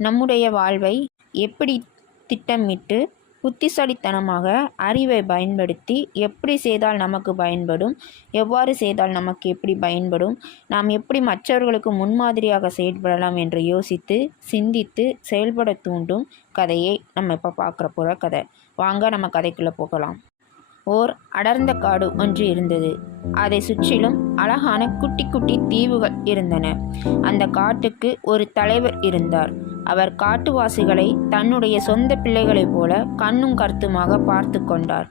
நம்முடைய வாழ்வை எப்படி திட்டமிட்டு புத்திசாலித்தனமாக அறிவை பயன்படுத்தி எப்படி செய்தால் நமக்கு பயன்படும் எவ்வாறு செய்தால் நமக்கு எப்படி பயன்படும் நாம் எப்படி மற்றவர்களுக்கு முன்மாதிரியாக செயல்படலாம் என்று யோசித்து சிந்தித்து செயல்பட தூண்டும் கதையை நம்ம இப்போ பார்க்குற போகிற கதை. வாங்க நம்ம கதைக்குள்ளே போகலாம். ஓர் அடர்ந்த காடு ஒன்று இருந்தது. அதை சுற்றிலும் அழகான குட்டி குட்டி தீவுகள் இருந்தன. அந்த காட்டுக்கு ஒரு தலைவர் இருந்தார். அவர் காட்டுவாசிகளை தன்னுடைய சொந்த பிள்ளைகளைப் போல கண்ணும் கருத்துமாக பார்த்து கொண்டார்.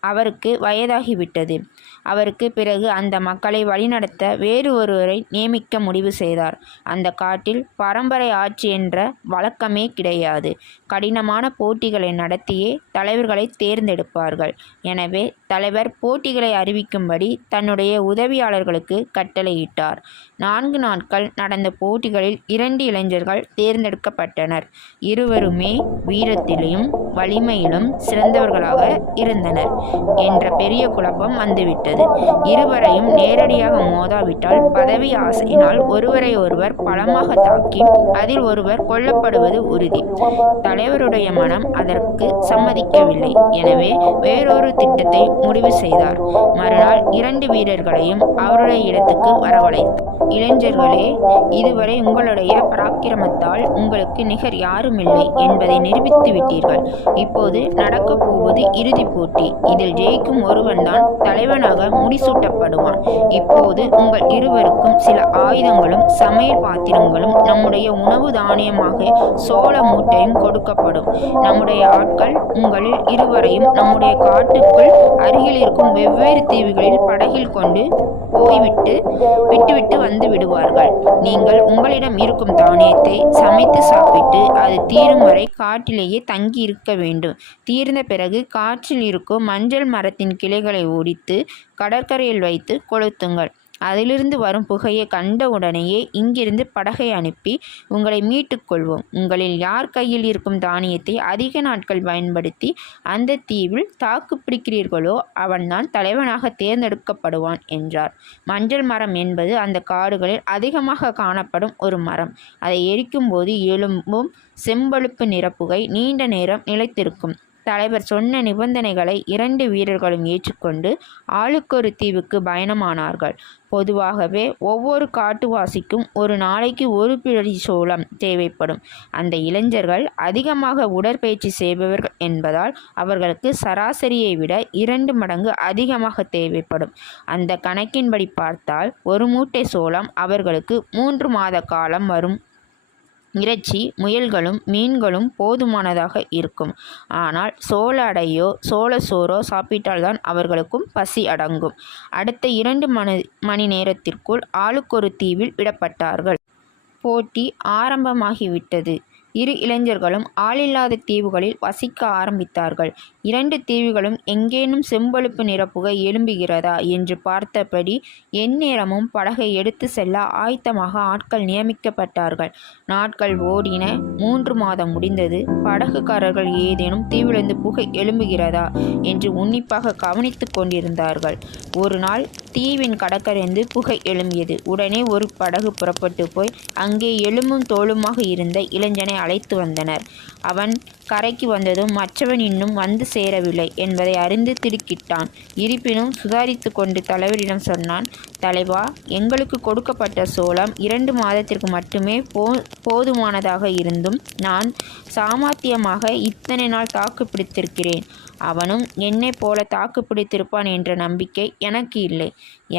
அவருக்கு வயதாகிவிட்டது. அவருக்கு பிறகு அந்த மக்களை வழிநடத்த வேறு ஒருவரை நியமிக்க முடிவு செய்தார். அந்த காட்டில் பரம்பரை ஆட்சி என்ற வழக்கமே கிடையாது. கடினமான போட்டிகளை நடத்தியே தலைவர்களை தேர்ந்தெடுப்பார்கள். எனவே தலைவர் போட்டிகளை அறிவிக்கும்படி தன்னுடைய உதவியாளர்களுக்கு கட்டளையிட்டார். நான்கு நாட்கள் நடந்த போட்டிகளில் இரண்டு இளைஞர்கள் தேர்ந்தெடுக்கப்பட்டனர். இருவருமே வீரத்திலும் வலிமையிலும் சிறந்தவர்களாக இருந்தனர் என்ற பெரிய குழப்பம் வந்துவிட்டது. இருவரையும் நேரடியாக மோதாவிட்டால் பதவி ஆசையினால் ஒருவரை ஒருவர் பலமாக தாக்கி அதில் ஒருவர் கொல்லப்படுவது உறுதி. தலைவருடைய மனம் அதற்கு சம்மதிக்கவில்லை. எனவே வேறொரு திட்டத்தை முடிவு செய்தார். மறுநாள் இரண்டு வீரர்களையும் அவருடைய இடத்துக்கு வரவழைத்தார். இளைஞர்களே இதுவரை உங்களுடைய பராக்கிரமத்தால் உங்களுக்கு நிகர் யாருமில்லை என்பதை நிரூபித்து விட்டீர்கள் இப்போது நடக்கப் போவது இறுதிப் போட்டி. இதில் ஜெயிக்கும் ஒருவன்தான் தலைவனாக முடிசூட்டப்படுவான். இப்போது உங்கள் இருவருக்கும் சில ஆயுதங்களும் சமையல் பாத்திரங்களும் நம்முடைய உணவு தானியமாக சோள மூட்டையும் கொடுக்கப்படும். நம்முடைய ஆட்கள் உங்களில் இருவரையும் நம்முடைய காட்டுக்குள் அருகில் இருக்கும் வெவ்வேறு தீவுகளில் படகில் கொண்டு போய்விட்டு விட்டுவிட்டு வந்து விடுவார்கள். நீங்கள் உங்களிடம் இருக்கும் தானியத்தை சமைத்து சாப்பிட்டு அது தீரும் வரை காட்டிலேயே தங்கி இருக்க வேண்டும். தீர்ந்த பிறகு காற்றில் இருக்கும் மஞ்சள் மரத்தின் கிளைகளை ஒடித்து கடற்கரையில் வைத்து கொளுத்துங்கள். அதிலிருந்து வரும் புகையை கண்டவுடனேயே இங்கிருந்து படகை அனுப்பி உங்களை மீட்டுக்கொள்வோம். உங்களில் யார் கையில் இருக்கும் தானியத்தை அதிக நாட்கள் பயன்படுத்தி அந்த தீவில் தாக்கு பிடிக்கிறீர்களோ அவன்தான் தலைவனாக தேர்ந்தெடுக்கப்படுவான் என்றார். மஞ்சள் மரம் என்பது அந்த காடுகளில் அதிகமாக காணப்படும் ஒரு மரம். அதை எரிக்கும்போது எழும்பும் செம்பழுப்பு நிறப்புகை நீண்ட நேரம் நிலைத்திருக்கும். தலைவர் சொன்ன நிபந்தனைகளை இரண்டு வீரர்களும் ஏற்றுக்கொண்டு ஆளுக்கொரு தீவுக்கு பயணமானார்கள். பொதுவாகவே ஒவ்வொரு காட்டுவாசிக்கும் ஒரு நாளைக்கு ஒரு பிழை சோளம் தேவைப்படும். அந்த இளைஞர்கள் அதிகமாக உடற்பயிற்சி செய்பவர்கள் என்பதால் அவர்களுக்கு சராசரியை விட இரண்டு மடங்கு அதிகமாக தேவைப்படும். அந்த கணக்கின்படி பார்த்தால் ஒரு மூட்டை சோளம் அவர்களுக்கு மூன்று மாத காலம் வரும். இறைச்சி முயல்களும் மீன்களும் போதுமானதாக இருக்கும். ஆனால் சோள அடையோ சோள சோறோ சாப்பிட்டால்தான் அவர்களுக்கும் பசி அடங்கும். அடுத்த இரண்டு மணி மணி நேரத்திற்குள் ஆளுக்கொரு தீவில் விடப்பட்டார்கள். போட்டி ஆரம்பமாகிவிட்டது. இரு இளைஞர்களும் ஆளில்லாத தீவுகளில் வசிக்க ஆரம்பித்தார்கள். இரண்டு தீவுகளும் எங்கேனும் செம்பழுப்பு நிற புகை எழும்புகிறதா என்று பார்த்தபடி எந்நேரமும் படகை எடுத்து செல்ல ஆயத்தமாக ஆட்கள் நியமிக்கப்பட்டார்கள். நாட்கள் ஓடின. மூன்று மாதம் முடிந்தது. படகுக்காரர்கள் ஏதேனும் தீவிலிருந்து புகை எழும்புகிறதா என்று உன்னிப்பாக கவனித்துக் கொண்டிருந்தார்கள். ஒரு நாள் தீவின் கடற்கரைந்து புகை எழும்பியது. உடனே ஒரு படகு புறப்பட்டு போய் அங்கே எலும்பும் தோளுமாக இருந்த இளைஞனை அழைத்து வந்தனர். அவன் கரைக்கு வந்ததும் மற்றவன் இன்னும் வந்து சேரவில்லை என்பதை அறிந்து திடுக்கிட்டான். இருப்பினும் சுதாரித்து கொண்டு தலைவரிடம் சொன்னான் தலைவா எங்களுக்கு கொடுக்கப்பட்ட சோளம் இரண்டு மாதத்திற்கு மட்டுமே போ போதுமானதாக இருந்தும் நான் சாமர்த்தியமாக இத்தனை நாள் தாக்கு பிடித்திருக்கிறேன். அவனும் என்னைப் போல தாக்கு பிடித்திருப்பான் என்ற நம்பிக்கை எனக்கு இல்லை.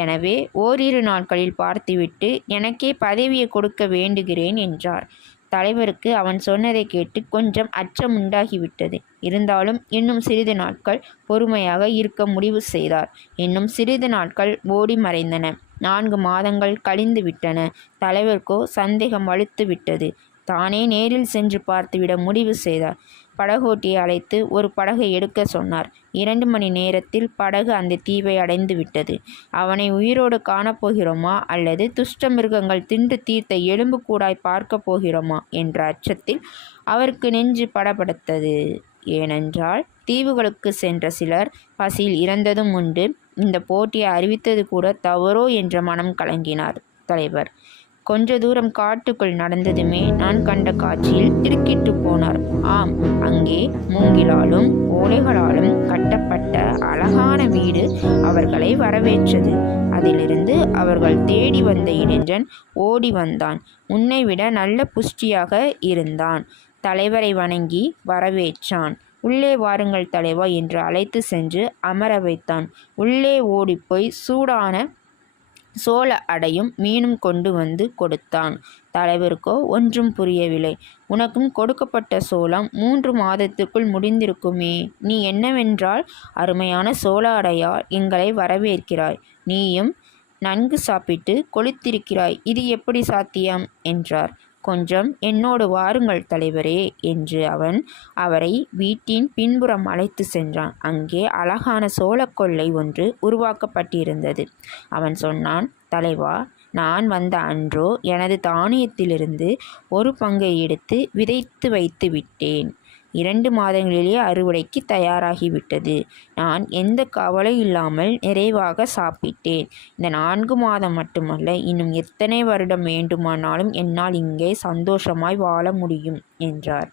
எனவே ஓரிரு நாட்களில் பார்த்துவிட்டு எனக்கே பதவியை கொடுக்க வேண்டுகிறேன் என்றார். தலைவருக்கு அவன் சொன்னதை கேட்டு கொஞ்சம் அச்சம் உண்டாகிவிட்டது. இருந்தாலும் இன்னும் சிறிது நாட்கள் பொறுமையாக இருக்க முடிவு செய்தார். இன்னும் சிறிது நாட்கள் ஓடி மறைந்தன. நான்கு மாதங்கள் கழிந்து விட்டன. தலைவருக்கோ சந்தேகம் வலுத்து விட்டது தானே நேரில் சென்று பார்த்துவிட முடிவு செய்தார். படகோட்டியை அழைத்து ஒரு படகை எடுக்க சொன்னார். இரண்டு மணி நேரத்தில் படகு அந்த தீவை அடைந்து விட்டது. அவனை உயிரோடு காணப்போகிறோமா அல்லது துஷ்ட மிருகங்கள் தின்று தீர்த்த எலும்பு கூடாய் பார்க்கப் போகிறோமா என்ற அச்சத்தில் அவருக்கு நெஞ்சு படபடுத்தது. ஏனென்றால் தீவுகளுக்கு சென்ற சிலர் பசியில் இறந்ததும் உண்டு. இந்த போட்டியை அறிவித்தது கூட தவறோ என்ற மனம் கலங்கினார் தலைவர். கொஞ்ச தூரம் காட்டுக்குள் நடந்ததுமே நான் கண்ட காட்சியில் திருக்கிட்டு போனார். ஆம் அங்கே மூங்கிலாலும் ஓலைகளாலும் கட்டப்பட்ட அழகான வீடு அவர்களை வரவேற்றது. அதிலிருந்து அவர்கள் தேடி வந்த இளைஞன் ஓடி வந்தான். உன்னை விட நல்ல புஷ்டியாக இருந்தான். தலைவரை வணங்கி வரவேற்றான். உள்ளே வாருங்கள் தலைவா என்று அழைத்து சென்று அமர வைத்தான். உள்ளே ஓடிப்போய் சூடான சோள அடையும் மீனும் கொண்டு வந்து கொடுத்தான். தலைவருக்கோ ஒன்றும் புரியவில்லை. உனக்கும் கொடுக்கப்பட்ட சோளம் மூன்று மாதத்துக்குள் முடிந்திருக்குமே. நீ என்னவென்றால் அருமையான சோள அடையால் எங்களை வரவேற்கிறாய். நீயும் நன்கு சாப்பிட்டு கொளுத்திருக்கிறாய். இது எப்படி சாத்தியம்? என்றார். கொஞ்சம் என்னோடு வாருங்கள் தலைவரே என்று அவன் அவரை வீட்டின் பின்புறம் அழைத்து சென்றான். அங்கே அழகான சோளக்கொள்ளை ஒன்று உருவாக்கப்பட்டிருந்தது. அவன் சொன்னான் தலைவா நான் வந்த அன்றோ எனது தானியத்திலிருந்து ஒரு பங்கை எடுத்து விதைத்து வைத்து விட்டேன் இரண்டு மாதங்களிலே அறுவடைக்கு தயாராகிவிட்டது. நான் எந்த கவலை இல்லாமல் நிறைவாக சாப்பிட்டேன். இந்த நான்கு மாதம் மட்டுமல்ல இன்னும் எத்தனை வருடம் வேண்டுமானாலும் என்னால் இங்கே சந்தோஷமாய் வாழ முடியும் என்றார்.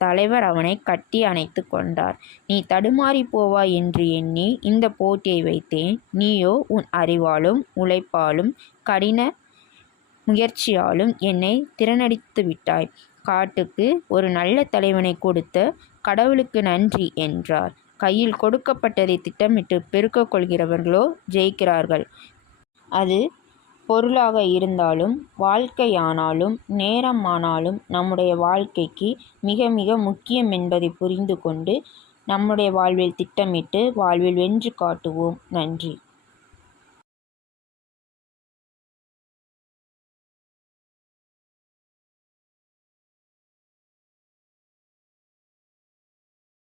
தலைவர் அவனை கட்டி அணைத்து கொண்டார். நீ தடுமாறி போவாய் என்று எண்ணி இந்த போட்டியை வைத்தேன். நீயோ உன் அறிவாலும் உழைப்பாலும் கடின முயற்சியாலும் என்னை திறனடித்து விட்டாய் காட்டுக்கு ஒரு நல்ல தலைவனை கொடுத்த கடவுளுக்கு நன்றி என்றார். கையில் கொடுக்கப்பட்டதை திட்டமிட்டு பெருக்கக் கொள்கிறவர்களோ ஜெயிக்கிறார்கள். அது பொருளாக இருந்தாலும் வாழ்க்கையானாலும் நேரமானாலும் நம்முடைய வாழ்க்கைக்கு மிக மிக முக்கியம் என்பதை புரிந்து கொண்டு நம்முடைய வாழ்வில் திட்டமிட்டு வாழ்வில் வென்று காட்டுவோம். நன்றி.